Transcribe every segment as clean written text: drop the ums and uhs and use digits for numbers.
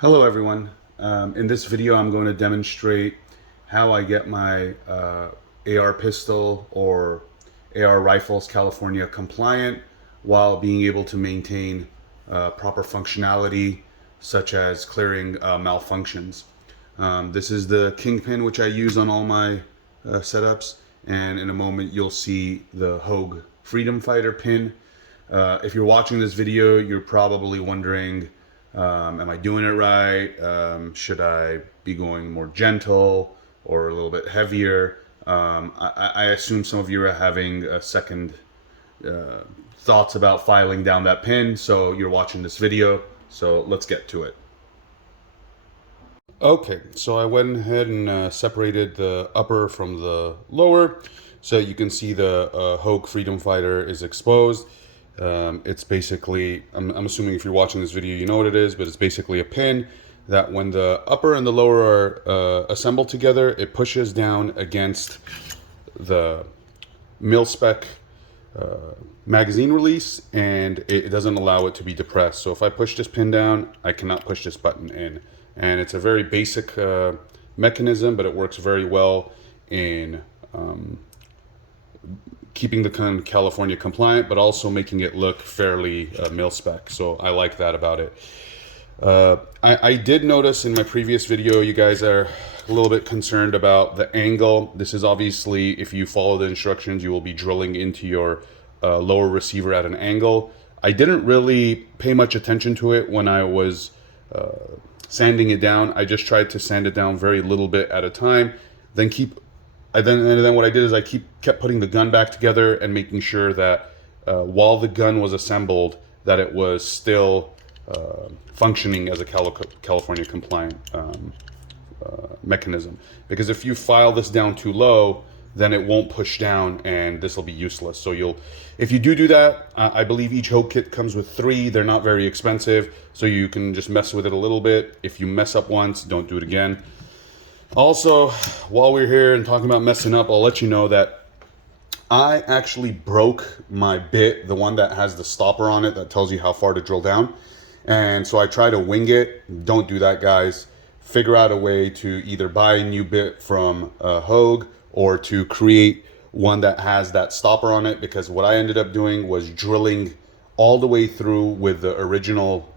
Hello everyone. In this video I'm going to demonstrate how I get my AR pistol or AR rifles California compliant while being able to maintain proper functionality such as clearing malfunctions. This is the kingpin which I use on all my setups, and in a moment you'll see the Hogue Freedom Fighter pin. If you're watching this video, you're probably wondering, am I doing it right? Should I be going more gentle or a little bit heavier? I assume some of you are having a second thoughts about filing down that pin, so you're watching this video. So let's get to it. Okay, so I went ahead and separated the upper from the lower, so you can see the Hogue Freedom Fighter is exposed. It's basically, I'm assuming if you're watching this video you know what it is, but it's basically a pin that when the upper and the lower are assembled together, it pushes down against the mil-spec magazine release, and it doesn't allow it to be depressed. So if I push this pin down, I cannot push this button in. And it's a very basic mechanism, but it works very well in keeping the California compliant, but also making it look fairly mil-spec. So I like that about it. I did notice in my previous video, you guys are a little bit concerned about the angle. This is obviously, if you follow the instructions, you will be drilling into your lower receiver at an angle. I didn't really pay much attention to it when I was sanding it down. I just tried to sand it down very little bit at a time, then then what I did is I kept putting the gun back together and making sure that while the gun was assembled, that it was still functioning as a California compliant mechanism. Because if you file this down too low, then it won't push down and this will be useless. So if you do that, I believe each Hogue kit comes with 3. They're not very expensive, so you can just mess with it a little bit. If you mess up once, don't do it again. Also, while we're here and talking about messing up, I'll let you know that I actually broke my bit, the one that has the stopper on it that tells you how far to drill down. And so I try to wing it. Don't do that, guys. Figure out a way to either buy a new bit from Hogue or to create one that has that stopper on it, because what I ended up doing was drilling all the way through with the original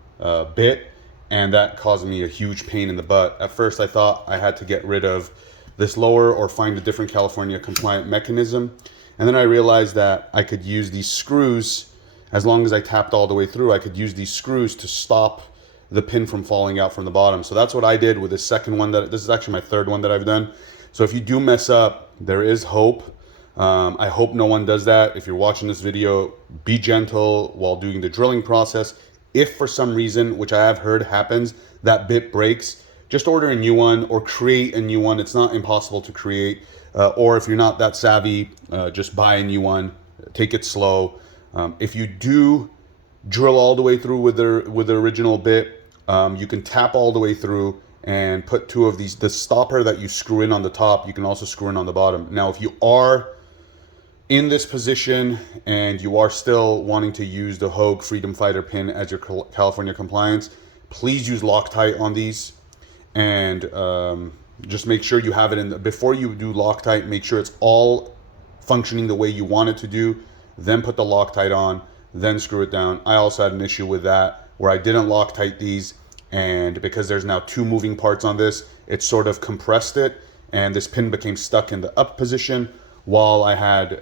bit, and that caused me a huge pain in the butt. At first I thought I had to get rid of this lower or find a different California compliant mechanism, and then I realized that I could use these screws. As long as I tapped all the way through, I could use these screws to stop the pin from falling out from the bottom. So that's what I did with this second one. This is actually my third one that I've done. So if you do mess up, there is hope. I hope no one does that. If you're watching this video, be gentle while doing the drilling process. If for some reason, which I have heard happens, that bit breaks, just order a new one or create a new one. It's not impossible to create. Or if you're not that savvy, just buy a new one. Take it slow. If you do drill all the way through with the original bit, you can tap all the way through and put 2 of these. The stopper that you screw in on the top, you can also screw in on the bottom. Now, if you are in this position and you are still wanting to use the Hogue Freedom Fighter pin as your California compliance, please use Loctite on these, and just make sure you have it before you do Loctite, make sure it's all functioning the way you want it to do, then put the Loctite on, then screw it down. I also had an issue with that where I didn't Loctite these, and because there's now 2 moving parts on this, it sort of compressed it, and this pin became stuck in the up position while I had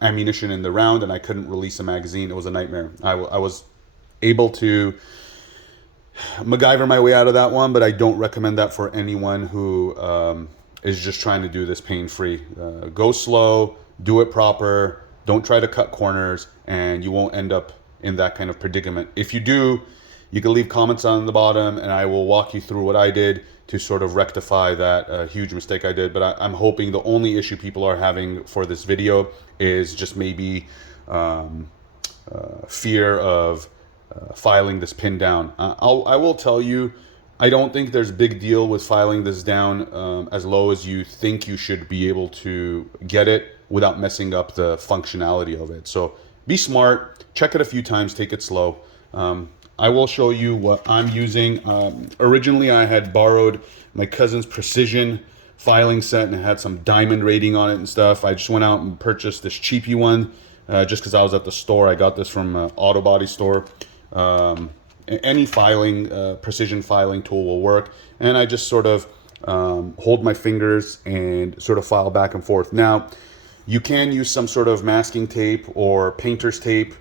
ammunition in the round, and I couldn't release a magazine. It was a nightmare. I was able to MacGyver my way out of that one, but I don't recommend that for anyone who is just trying to do this pain-free. Go slow, do it proper, don't try to cut corners, and you won't end up in that kind of predicament. If you do, you can leave comments on the bottom, and I will walk you through what I did to sort of rectify that huge mistake I did. But I'm hoping the only issue people are having for this video is just maybe fear of filing this pin down. I will tell you, I don't think there's a big deal with filing this down as low as you think you should be able to get it without messing up the functionality of it. So be smart, check it a few times, take it slow. I will show you what I'm using. Originally, I had borrowed my cousin's precision filing set and it had some diamond rating on it and stuff. I just went out and purchased this cheapy one just because I was at the store. I got this from an auto body store. Any filing, precision filing tool will work. And I just sort of hold my fingers and sort of file back and forth. Now, you can use some sort of masking tape or painter's tape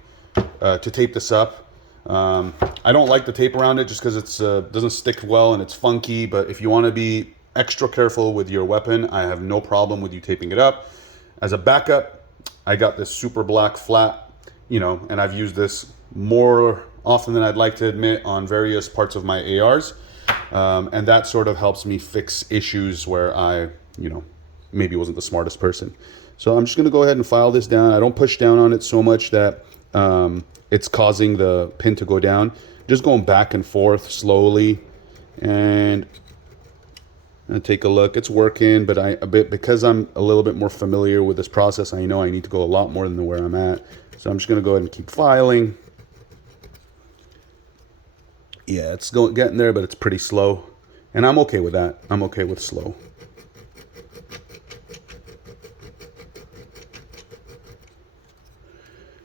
to tape this up. I don't like the tape around it just because it's doesn't stick well and it's funky, but if you want to be extra careful with your weapon, I have no problem with you taping it up. As a backup, I got this super black flat, and I've used this more often than I'd like to admit on various parts of my ARs, and that sort of helps me fix issues where I, maybe wasn't the smartest person. So I'm just going to go ahead and file this down. I don't push down on it so much that it's causing the pin to go down. Just going back and forth slowly, and take a look. It's working, but because I'm a little bit more familiar with this process, I know I need to go a lot more than where I'm at. So I'm just going to go ahead and keep filing. Yeah, it's getting there, but it's pretty slow, and I'm okay with that. I'm okay with slow.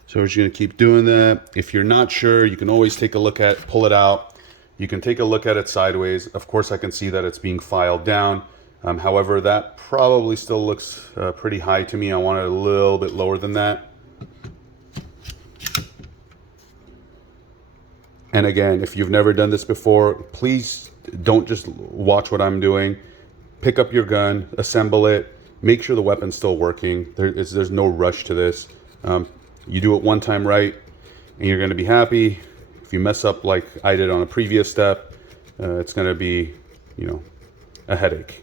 So we're just going to keep doing that. If you're not sure, you can always take a look pull it out. You can take a look at it sideways. Of course, I can see that it's being filed down. However, that probably still looks pretty high to me. I want it a little bit lower than that. And again, if you've never done this before, please don't just watch what I'm doing. Pick up your gun, assemble it, make sure the weapon's still working. There's no rush to this. You do it one time right, and you're going to be happy. If you mess up like I did on a previous step, it's going to be, a headache.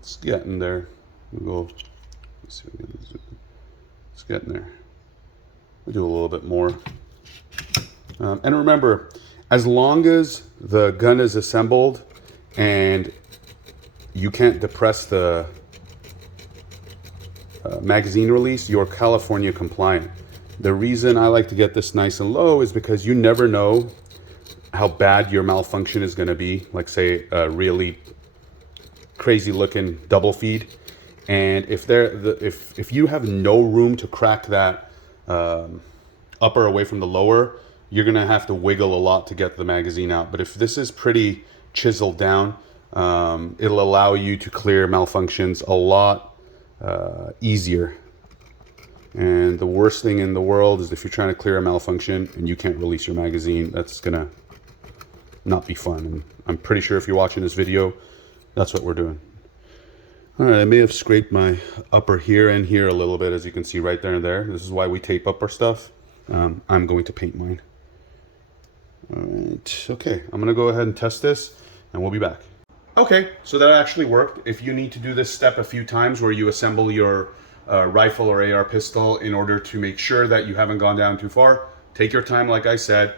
It's getting there. Let's see if we can zoom. It's getting there. We'll do a little bit more. And remember, as long as the gun is assembled and you can't depress the magazine release, you're California compliant. The reason I like to get this nice and low is because you never know how bad your malfunction is going to be. Like say a really crazy looking double feed, and if you have no room to crack that upper away from the lower, you're going to have to wiggle a lot to get the magazine out. But if this is pretty chiseled down, it'll allow you to clear malfunctions a lot easier. And the worst thing in the world is if you're trying to clear a malfunction and you can't release your magazine, that's gonna not be fun. And I'm pretty sure if you're watching this video, that's what we're doing. All right, I may have scraped my upper here and here a little bit, as you can see right there and there. This is why we tape up our stuff. I'm going to paint mine. All right, okay, I'm gonna go ahead and test this and we'll be back. Okay, so that actually worked. If you need to do this step a few times where you assemble your rifle or AR pistol in order to make sure that you haven't gone down too far, take your time like I said.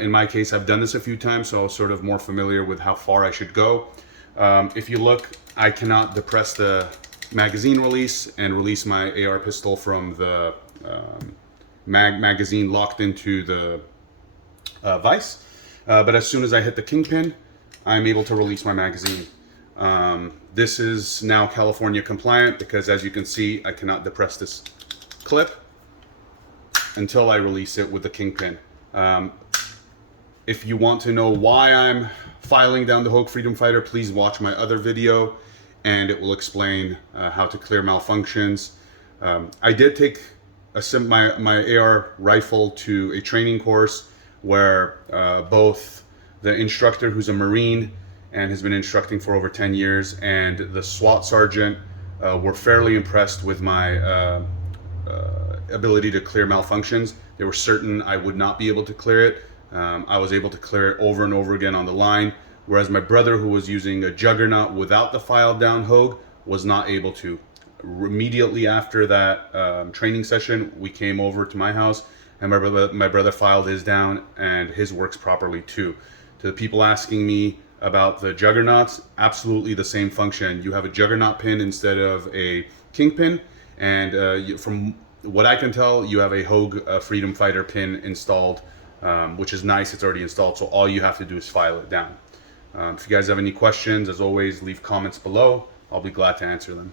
In my case, I've done this a few times, so I'm sort of more familiar with how far I should go. If you look, I cannot depress the magazine release and release my AR pistol from the magazine locked into the vise. But as soon as I hit the kingpin, I'm able to release my magazine. This is now California compliant because, as you can see, I cannot depress this clip until I release it with the kingpin. If you want to know why I'm filing down the Hogue Freedom Fighter, please watch my other video and it will explain how to clear malfunctions. I did take my AR rifle to a training course where both the instructor, who's a Marine and has been instructing for over 10 years, and the SWAT sergeant were fairly impressed with my ability to clear malfunctions. They were certain I would not be able to clear it. I was able to clear it over and over again on the line, whereas my brother, who was using a Juggernaut without the filed down Hogue, was not able to. Immediately after that training session, we came over to my house and my brother filed his down and his works properly too. To the people asking me about the Juggernauts, absolutely the same function. You have a Juggernaut pin instead of a kingpin, And from what I can tell, you have a Hogue Freedom Fighter pin installed, which is nice. It's already installed, so all you have to do is file it down. If you guys have any questions, as always, leave comments below. I'll be glad to answer them.